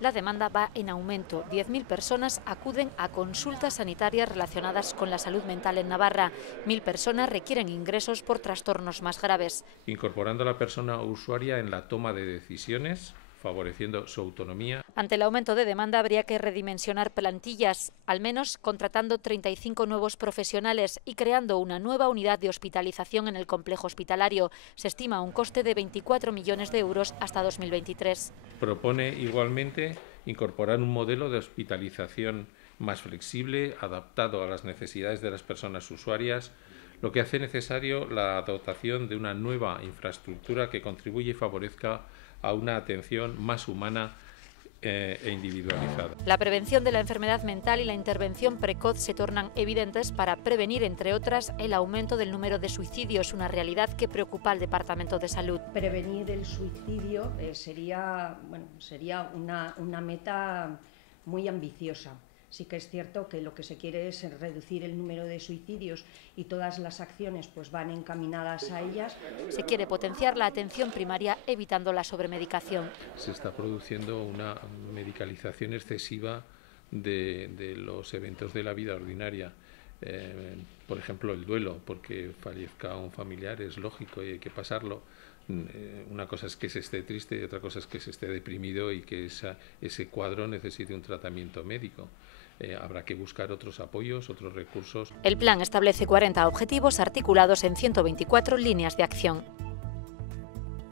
La demanda va en aumento. 10.000 personas acuden a consultas sanitarias relacionadas con la salud mental en Navarra. 1.000 personas requieren ingresos por trastornos más graves. Incorporando a la persona usuaria en la toma de decisiones, favoreciendo su autonomía. Ante el aumento de demanda habría que redimensionar plantillas, al menos contratando 35 nuevos profesionales y creando una nueva unidad de hospitalización en el complejo hospitalario. Se estima un coste de 24 millones de euros hasta 2023. Propone igualmente incorporar un modelo de hospitalización más flexible, adaptado a las necesidades de las personas usuarias, lo que hace necesario la dotación de una nueva infraestructura que contribuya y favorezca a una atención más humana e individualizada. La prevención de la enfermedad mental y la intervención precoz se tornan evidentes para prevenir, entre otras, el aumento del número de suicidios, una realidad que preocupa al Departamento de Salud. Prevenir el suicidio sería una meta muy ambiciosa. Sí que es cierto que lo que se quiere es reducir el número de suicidios y todas las acciones pues van encaminadas a ellas. Se quiere potenciar la atención primaria evitando la sobremedicación. Se está produciendo una medicalización excesiva de los eventos de la vida ordinaria. Por ejemplo, el duelo, porque fallezca un familiar es lógico y hay que pasarlo. Una cosa es que se esté triste y otra cosa es que se esté deprimido y que ese cuadro necesite un tratamiento médico. Habrá que buscar otros apoyos, otros recursos. El plan establece 40 objetivos articulados en 124 líneas de acción.